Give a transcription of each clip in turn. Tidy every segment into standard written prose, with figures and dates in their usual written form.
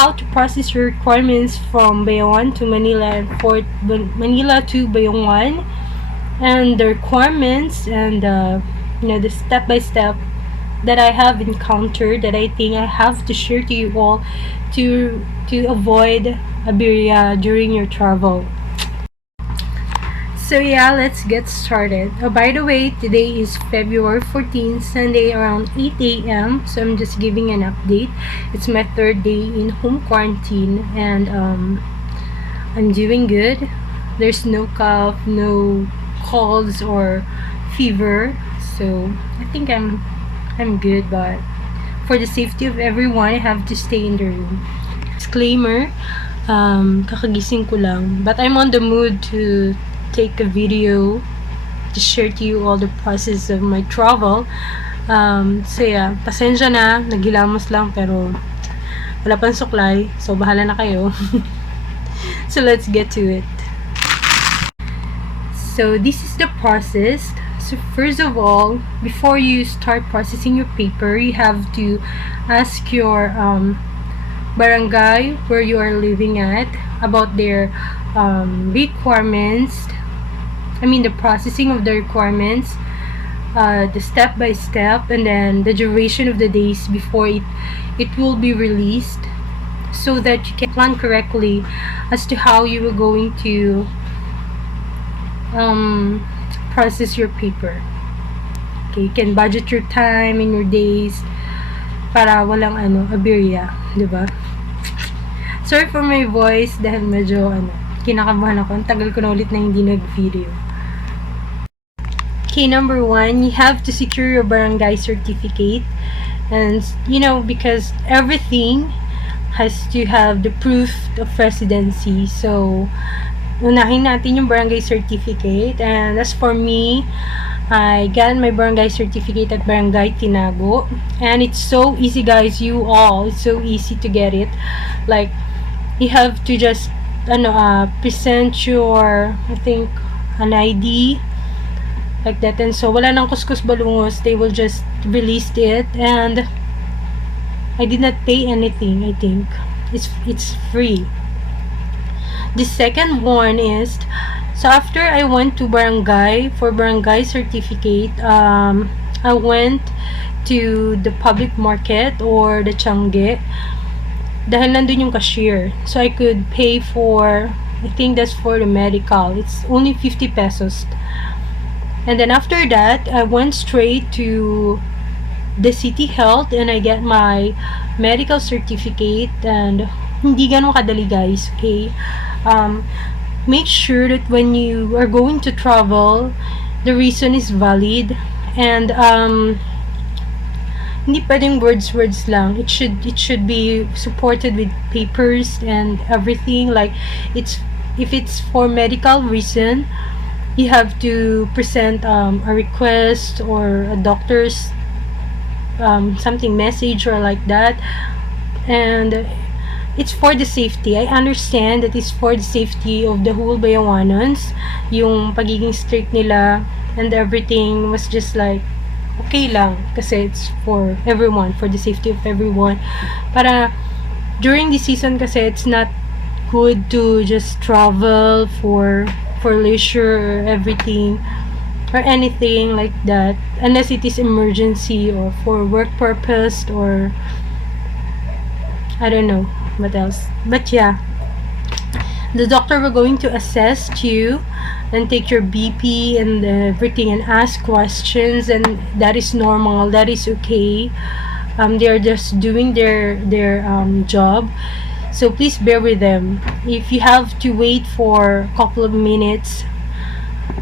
how to process your requirements from Bayawan to Manila and for Manila to Bayawan, and the requirements and the step by step that I have encountered that I think I have to share to you all to avoid aberya during your travel. So yeah, let's get started. By the way, today is February 14th, Sunday around 8 a.m. So I'm just giving an update. It's my third day in home quarantine and I'm doing good. There's no cough, no colds or fever. So I think I'm good, but for the safety of everyone, I have to stay in the room. Disclaimer, kakagising ko lang, but I'm on the mood to take a video to share to you all the process of my travel. So yeah, pasensya na, nagilamos lang pero wala pang suklay, so bahala na kayo. So let's get to it. So this is the process. So first of all, before you start processing your paper, you have to ask your barangay where you are living at about their requirements. I mean the processing of the requirements, the step by step, and then the duration of the days before it will be released, so that you can plan correctly as to how you are going to process your paper. Okay, you can budget your time and your days para walang aberya, diba? Sorry for my voice dahil medyo kinakabahan ako. Ang tagal ko na ulit na hindi nag-video. Okay, number 1, you have to secure your barangay certificate, and because everything has to have the proof of residency. So unahin natin yung barangay certificate, and as for me, I got my barangay certificate at barangay Tinago, and it's so easy, guys. It's so easy to get it. Like, you have to just present your, I think, an ID like that, and so wala nang kuskus balungos. They will just release it, and I did not pay anything. I think it's free. The second one is, so after I went to barangay for barangay certificate, I went to the public market or the Tiangge dahil nandun yung cashier, so I could pay for, I think that's for the medical. It's only 50 pesos. And then after that, I went straight to the city health and I get my medical certificate. And hindi ganun kadali, guys, okay? Make sure that when you are going to travel, the reason is valid, and hindi pwedeng words lang. It should be supported with papers and everything. Like, if it's for medical reason, you have to present a request or a doctor's something message or like that, and it's for the safety. I understand that it's for the safety of the whole Bayawanons. Yung pagiging strict nila and everything was just like okay lang kasi it's for everyone, for the safety of everyone. Para during this season kasi it's not good to just travel for leisure or everything or anything like that, unless it is emergency or for work purpose or I don't know what else. But yeah, the doctor will going to assess you and take your BP and everything and ask questions, and that is normal, that is okay. They are just doing their job, so please bear with them. If you have to wait for a couple of minutes,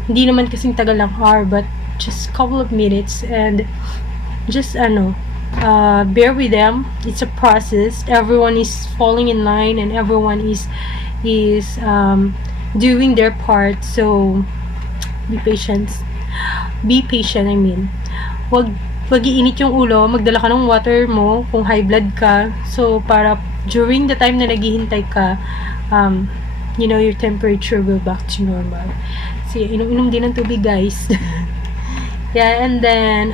hindi naman kasing tagal ng hour, but just couple of minutes, and just bear with them. It's a process. Everyone is falling in line and everyone is doing their part, so be patient. I mean, wag iinit yung ulo, magdala ka ng water mo kung high blood ka, so para during the time na naghihintay ka, your temperature will back to normal. So inom din ng tubig, guys. Yeah, and then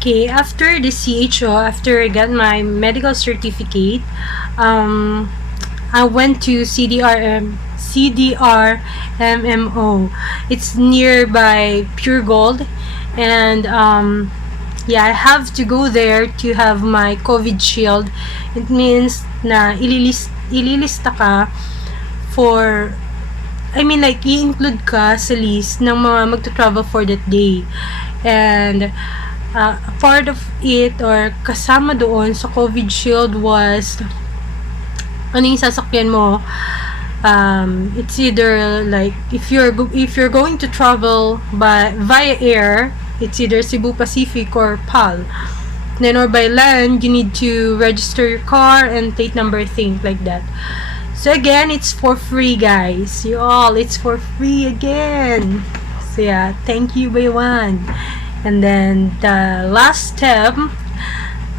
Okay, after the CHO, after I got my medical certificate, I went to CDRMMO. It's nearby Pure Gold, and yeah, I have to go there to have my COVID shield. It means na ililista ka for, I mean, like, i-include ka sa list ng mga magta-travel for that day. And a part of it, or kasama doon sa COVID shield, was ano yung sasakyan mo. It's either like, if you're going to travel via air, it's either Cebu Pacific or PAL. Then, or by land, you need to register your car and plate number, thing like that. So again, it's for free, guys. You all, it's for free again. So yeah, thank you, Bayawan. And then the last step,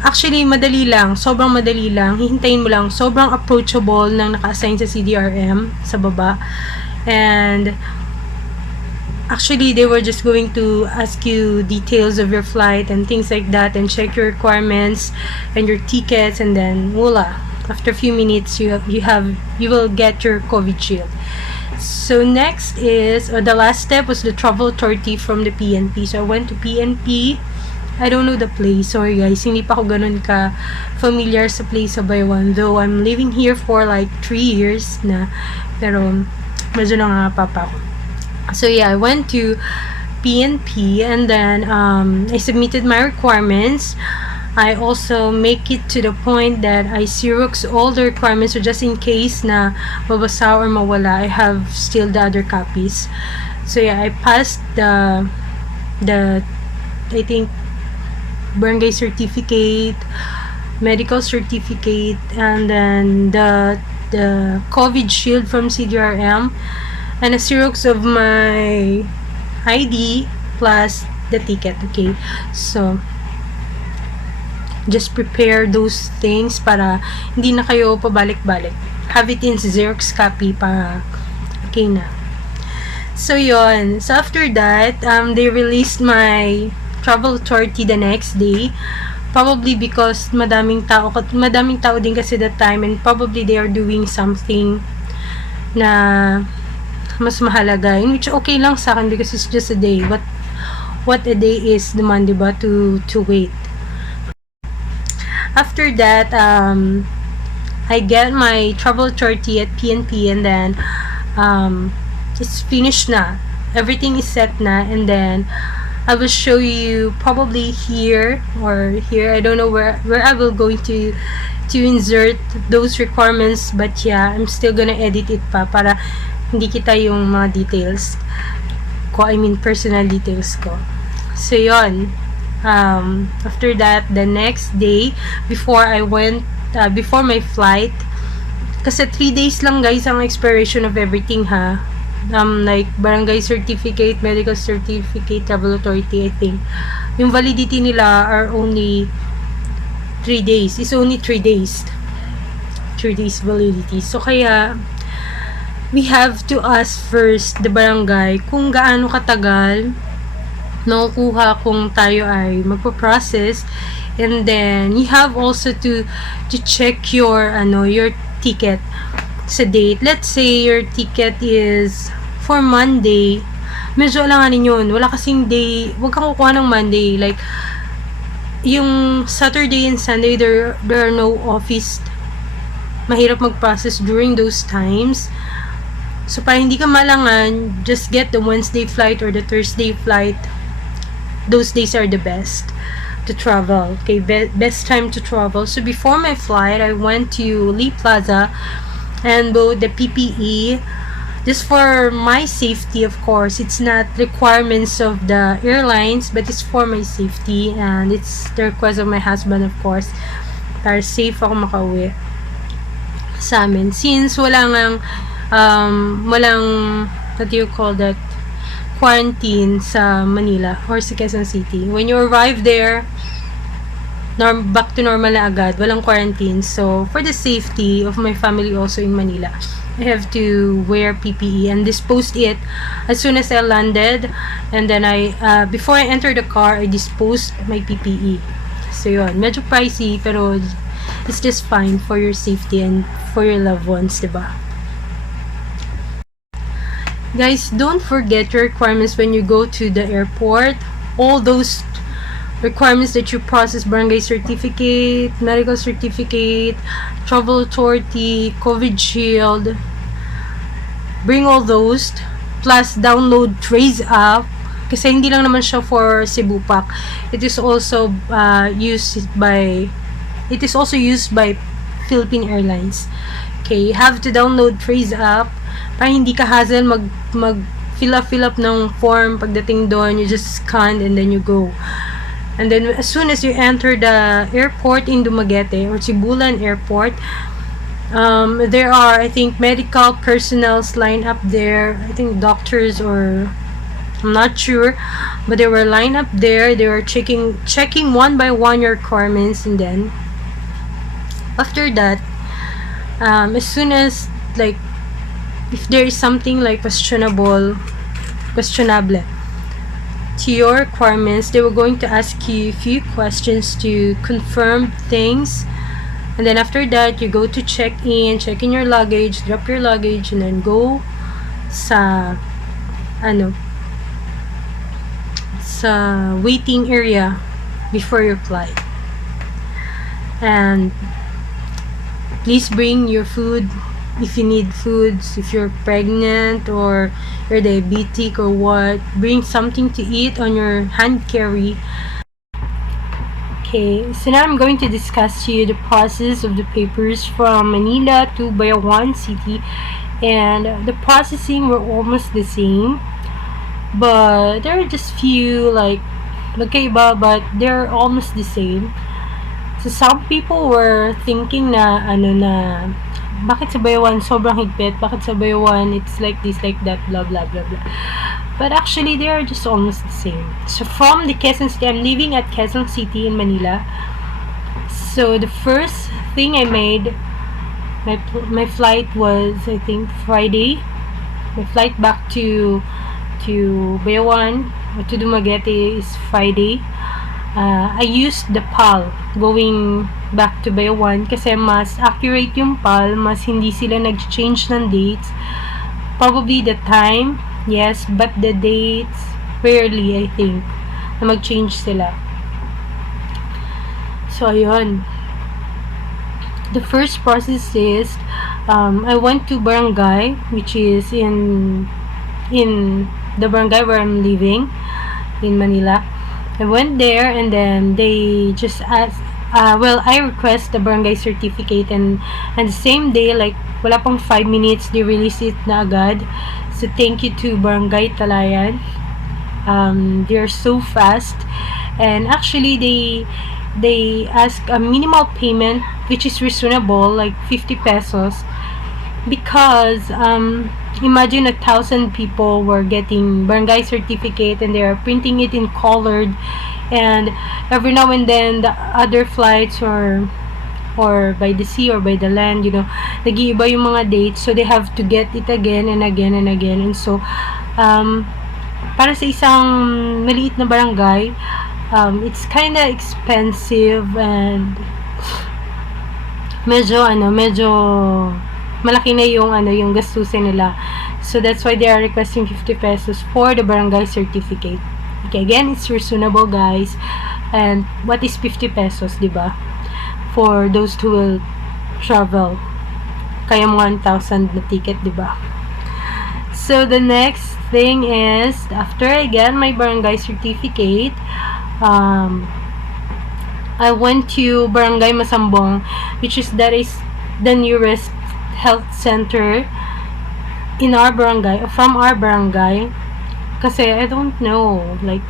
actually madali lang, sobrang madali lang. Hihintayin mo lang, sobrang approachable ng naka-assign sa CDRM sa baba. And actually, they were just going to ask you details of your flight and things like that, and check your requirements and your tickets, and then voila, after a few minutes you will get your COVID shield. So next is, the last step was the travel authority from the PNP. So I went to PNP. I don't know the place, sorry guys, hindi pa ako ganun ka familiar sa place sa Bayawan, though I'm living here for like 3 years na, pero medyo nangangapa ako. So yeah, I went to PNP, and then I submitted my requirements. I also make it to the point that I Xerox all the requirements, so just in case na mabasa or mawala, I have still the other copies. So yeah, I passed the I think barangay certificate, medical certificate, and then the COVID shield from CDRM, and a Xerox of my ID plus the ticket. Okay, so just prepare those things para hindi na kayo pabalik-balik. Have it in Xerox copy para okay na. So yon. So after that, they released my travel authority the next day. Probably because madaming tao din kasi that time, and probably they are doing something na mas mahalaga, in which okay lang sa akin because it's just a day. What a day is naman, diba, to wait. After that, I get my travel authority at PNP, and then it's finished na. Everything is set na, and then I will show you probably here or here. I don't know where I will going to insert those requirements, but yeah, I'm still gonna edit it pa para hindi kita yung mga details ko, I mean personal details ko. So yon. After that, the next day, before I went, before my flight, kasi 3 days lang guys ang expiration of everything, ha. Like barangay certificate, medical certificate, travel authority, I think yung validity nila are only 3 days. It's only 3 days. 3 days validity. So kaya we have to ask first the barangay kung gaano katagal nakukuha kung tayo ay magpo-process, and then you have also to check your ticket sa date. Let's say your ticket is for Monday, medyo alanganin yun, wala kasing day, wag kang kukuha ng Monday, like yung Saturday and Sunday there are no office, mahirap mag-process during those times. So para hindi ka malangan, just get the Wednesday flight or the Thursday flight. Those days are the best to travel. Okay, best time to travel. So before my flight, I went to Lee Plaza and bought the PPE just for my safety, of course. It's not requirements of the airlines, but it's for my safety, and it's the request of my husband, of course, para safe ako makauwi sa amin. Since walang what do you call that, quarantine sa Manila or sa Quezon City. When you arrive there, back to normal na agad, walang quarantine. So for the safety of my family also in Manila, I have to wear PPE and dispose it as soon as I landed, and then before I enter the car, I disposed my PPE. So yun, medyo pricey pero it's just fine for your safety and for your loved ones, diba? Guys, don't forget your requirements when you go to the airport. All those requirements that you process: barangay certificate, medical certificate, travel authority, COVID shield. Bring all those. Plus, download Trace app. Kasi hindi lang naman siya for Cebu Pac. It is also used by Philippine Airlines. Okay, you have to download Trace app para hindi ka hassle mag fill up ng form. Pagdating doon, you just scan and then you go. And then as soon as you enter the airport in Dumaguete or Sibulan Airport, there are, I think, medical personnels lined up there. I think doctors, or I'm not sure, but they were lined up there. They were checking one by one your requirements, and then after that, as soon as, like, if there is something like questionable to your requirements, they were going to ask you a few questions to confirm things, and then after that, you go to check in your luggage, drop your luggage, and then go sa waiting area before your flight. And please bring your food if you need foods. If you're pregnant or you're diabetic or what, bring something to eat on your hand carry. Okay, so now I'm going to discuss to you the process of the papers from Manila to Bayawan City, and the processing were almost the same, but there are just few like magkaiba, but they're almost the same. So some people were thinking na bakit sa Bayawan sobrang higpit, bakit sa Bayawan it's like this, like that, blah blah blah blah. But actually they are just almost the same. So from the Quezon City, I'm living at Quezon City in Manila. So the first thing I made, my flight was, I think, Friday. My flight back to Bayawan or to Dumaguete is Friday. I used the PAL going back to Bayawan kasi mas accurate yung PAL, mas hindi sila nag-change ng dates. Probably the time, yes, but the dates, rarely, I think, na mag-change sila. So, ayun. The first process is, I went to barangay, which is in the barangay where I'm living, in Manila. I went there, and then they just asked, I request the barangay certificate, and the same day, like, wala pang 5 minutes, they release it na agad. So, thank you to Barangay Talayan. They're so fast, and actually, they ask a minimal payment, which is reasonable, like 50 pesos, because, imagine 1,000 people were getting barangay certificate and they are printing it in colored, and every now and then the other flights or by the sea or by the land, nag-iiba yung mga dates, so they have to get it again and again and again. And so para sa isang maliit na barangay, it's kinda expensive, and medyo malaki na yung gastusin nila. So that's why they are requesting 50 pesos for the barangay certificate. Okay, again, it's reasonable, guys. And what is 50 pesos, diba? For those who will travel. Kaya mga 1,000 na ticket, diba? So the next thing is, after I get my barangay certificate, I went to Barangay Masambong, which is the nearest health center in our barangay, or from our barangay. Kasi I don't know, like,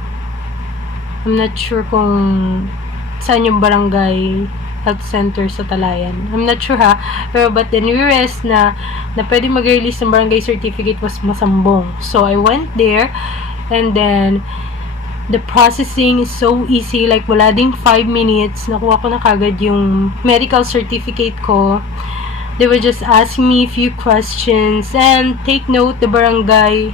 I'm not sure kung saan yung barangay health center sa Talayan. I'm not sure ha, pero but the nearest na pwede mag-release ng barangay certificate was Masambong. So I went there, and then the processing is so easy, like wala ding 5 minutes, nakuha ko na kagad yung medical certificate ko. They will just ask me a few questions, and take note, the barangay,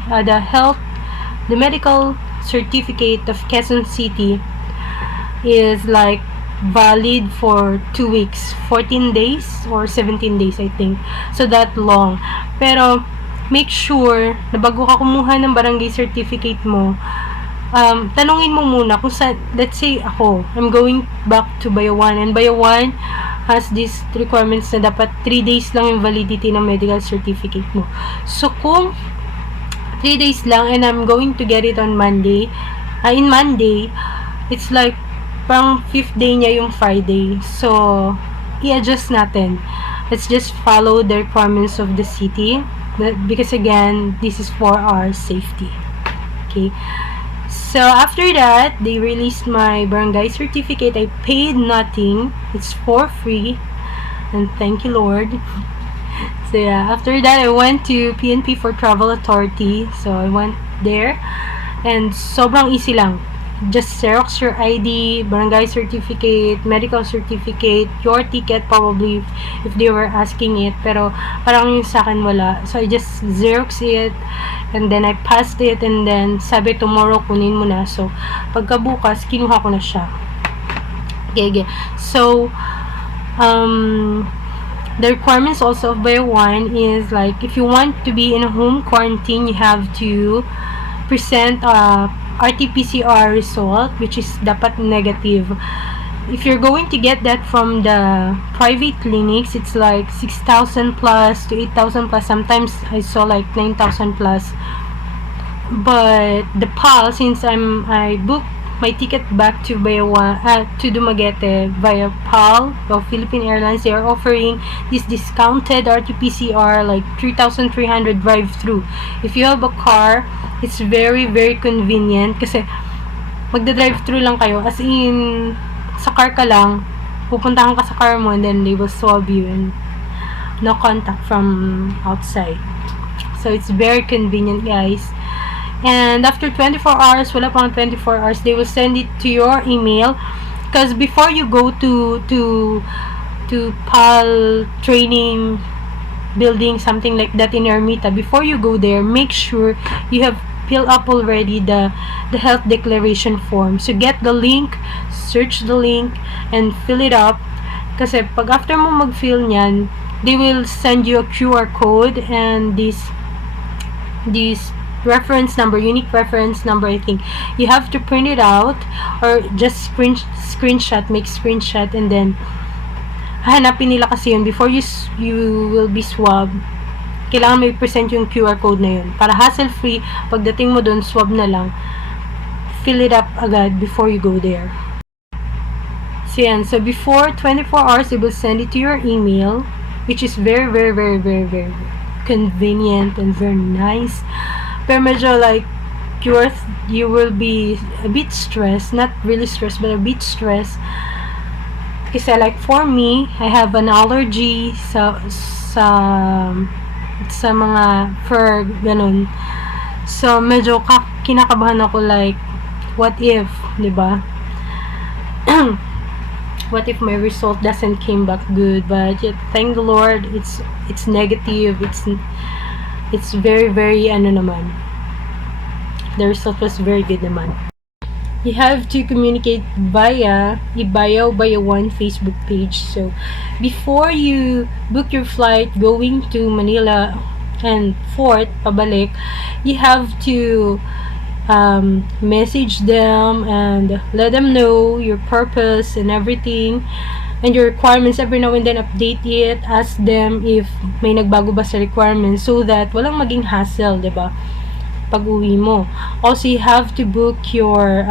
the medical certificate of Quezon City is like valid for 2 weeks, 14 days or 17 days, I think. So that long. Pero make sure na bago ka kumuha ng barangay certificate mo, tanungin mo muna kung sa, let's say ako, I'm going back to Bayawan, and Bayawan has these requirements na dapat 3 days lang yung validity ng medical certificate mo. So kung 3 days lang and I'm going to get it on Monday, in Monday, it's like parang 5th day niya yung Friday. So, i-adjust natin. Let's just follow the requirements of the city. Because again, this is for our safety. Okay. So, after that, they released my barangay certificate. I paid nothing. It's for free. And thank you, Lord. So, yeah. After that, I went to PNP for Travel Authority. So, I went there. And sobrang easy lang. Just Xerox your ID, barangay certificate, medical certificate, your ticket probably if they were asking it. Pero parang yung sa akin wala. So I just Xerox it and then I passed it, and then sabi tomorrow kunin mo na. So pagkabukas kinuha ko na siya. Okay. So the requirements also of Bayawan is like if you want to be in a home quarantine, you have to present RTPCR result, which is dapat negative. If you're going to get that from the private clinics, it's like 6,000 plus to 8,000 plus. Sometimes I saw like 9,000 plus. But the PAL, since I booked my ticket back to Bayawan, to Dumaguete via PAL of Philippine Airlines, they are offering this discounted RT-PCR like 3,300 drive-through. If you have a car, it's very very convenient kasi magda-drive-through lang kayo, as in sa car ka lang, pupuntahan ka sa car mo and then they will swab you and no contact from outside. So it's very convenient, guys. And after 24 hours, wala pang 24 hours, they will send it to your email. Because before you go to PAL training building, something like that in Ermita, before you go there, make sure you have filled up already the health declaration form. So get the link, search the link, and fill it up. Kasi pag after mo mag-fill nyan, they will send you a QR code and this reference number, unique reference number, I think. You have to print it out or just screenshot, make screenshot, and then hahanapin nila kasi yun before you will be swabbed. Kailangan may present yung QR code na yun para hassle free. Pagdating mo dun, swab na lang, fill it up agad before you go there. So yan, so before 24 hours they will send it to your email, which is very very very very very convenient and very nice. Pero medyo like you will be a bit stressed, not really stressed but a bit stressed kasi like for me, I have an allergy sa mga fur, ganun. So medyo kinakabahan ako like what if, diba? What if my result doesn't came back good? But yet, thank the Lord, it's negative. It's very very naman. The result was very good naman. You have to communicate via Bayawan Facebook page. So before you book your flight going to Manila and Fort pabalik, you have to message them and let them know your purpose and everything and your requirements. Every now and then update it, ask them if may nagbago ba sa requirements so that walang maging hassle, diba, pag uwi mo. Also, you have to book your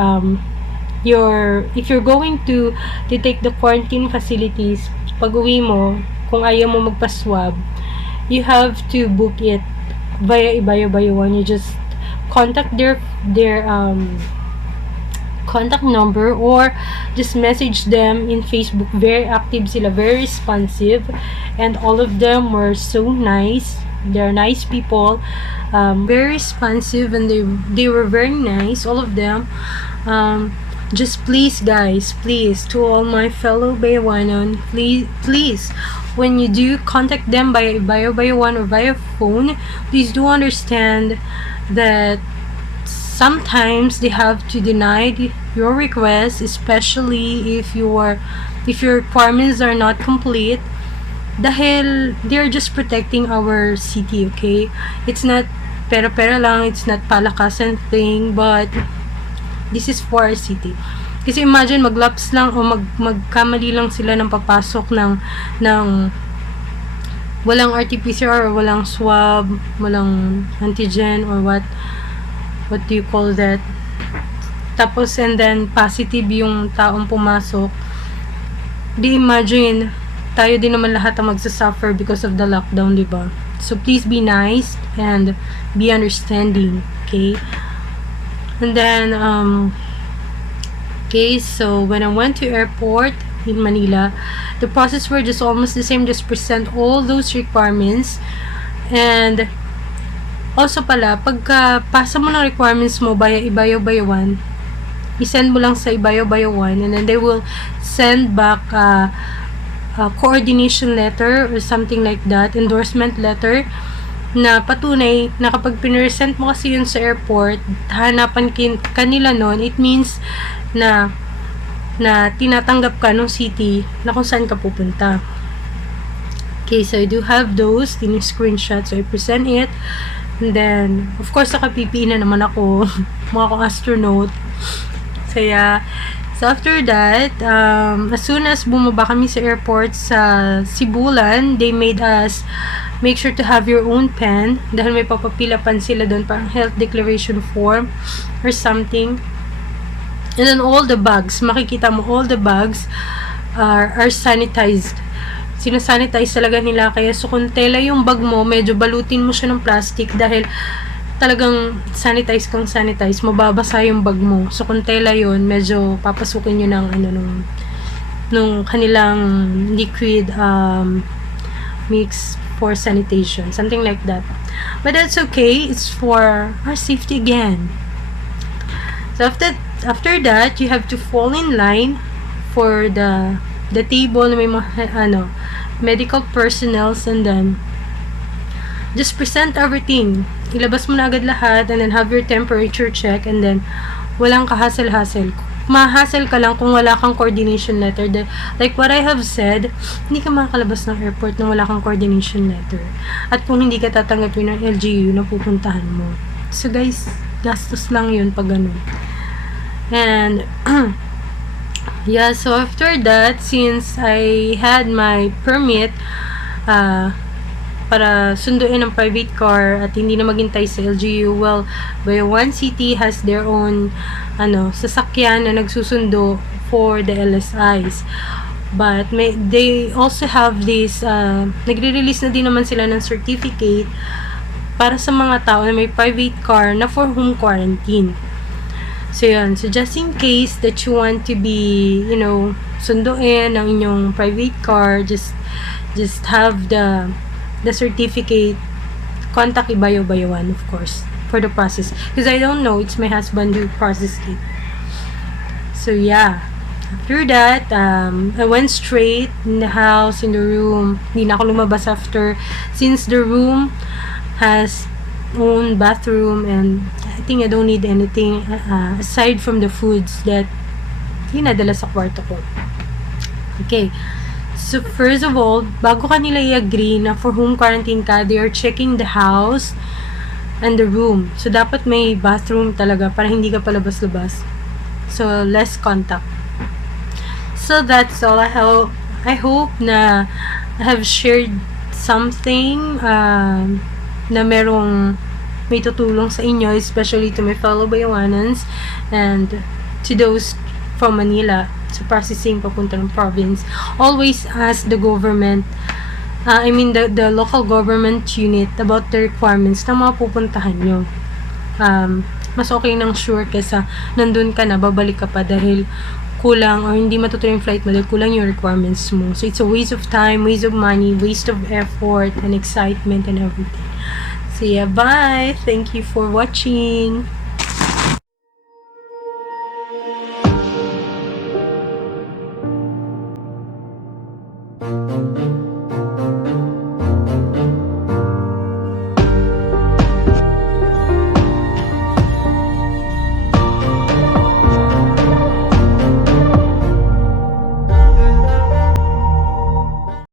if you're going to take the quarantine facilities, pag uwi mo, kung ayaw mo magpa-swab, you have to book it via Bayawan. You just contact their contact number or just message them in Facebook. Very active sila, very responsive, and all of them were so nice. They're nice people, very responsive, and they were very nice, all of them. Just please, guys, please, to all my fellow Bayawanon, please, when you do contact them by Bayawan or via phone, please do understand that sometimes they have to deny your request, especially if your requirements are not complete, dahil they're just protecting our city, okay? It's not pera-pera lang, it's not palakasan thing, but this is for our city. Kasi imagine maglaps lang o magkamali lang sila ng papasok ng walang RTPCR or walang swab, walang antigen or what do you call that? Tapos and then positive yung taong pumasok. Di imagine tayo din naman lahat ang magsasuffer because of the lockdown, di ba? So please be nice and be understanding, okay? And then, okay, so when I went to airport in Manila, the process were just almost the same, just present all those requirements. And also pala, pagka pasa mo ng requirements mo via Bayawan, isend mo lang sa Bayawan, and then they will send back a coordination letter or something like that, endorsement letter, na patunay na kapag pinresent mo kasi yun sa airport, hanapan kanila nun, it means na tinatanggap ka ng city na kung saan ka pupunta. Okay, so I do have those screenshot, so I present it, and then of course naka-PPE na naman ako mga akong astronaut. So yeah, so after that, as soon as bumaba kami sa airport sa Sibulan, they made us make sure to have your own pen dahil may papapilapan sila doon, parang health declaration form or something. And then all the bags, makikita mo all the bags are sanitized. Sinasanitize talaga nila, kaya so kung tela yung bag mo, medyo balutin mo siya ng plastic dahil talagang sanitize, mababasa yung bag mo. So kung tela yun, medyo papasukin nyo ng nung kanilang liquid mix for sanitation, something like that. But that's okay, it's for our safety again. So after that, you have to fall in line for the table na may mga medical personnel, and then just present everything. Ilabas mo na agad lahat, and then have your temperature check, and then walang kahasel-hasel. Mahasel ka lang kung wala kang coordination letter. Like what I have said, hindi ka makakalabas ng airport na wala kang coordination letter. At kung hindi ka tatanggapin ng LGU na pupuntahan mo. So guys, gastos lang yun pag ganun. And yeah, so after that, since I had my permit para sunduin ang private car at hindi na maghintay sa LGU, well, Bayawan City has their own sasakyan na nagsusundo for the LSIs. But they also have this, nagre-release na din naman sila ng certificate para sa mga tao na may private car na for home quarantine. So yun, so just in case that you want to be, sunduin ang inyong private car, just have the certificate, contact Bayawan, of course, for the process. Because I don't know, it's my husband who processed it. So yeah, after that, I went straight in the house, in the room. Hindi na ako lumabas after, since the room has own bathroom, and I think I don't need anything aside from the foods that hinadala sa kwarto ko. Okay. So, first of all, bago ka nila i-agree na for home quarantine ka, they are checking the house and the room. So, dapat may bathroom talaga para hindi ka palabas-labas. So, less contact. So, that's all. I hope na I have shared something na may tutulong sa inyo, especially to my fellow Bayawanans and to those from Manila sa processing papunta ng province. Always ask the government, the local government unit about the requirements na mga pupuntahan nyo. Mas okay nang sure kesa nandun ka na, babalik ka pa dahil kulang or hindi matutuloy yung flight mo dahil kulang yung requirements mo. So it's a waste of time, waste of money, waste of effort and excitement and everything. So yeah, bye! Thank you for watching!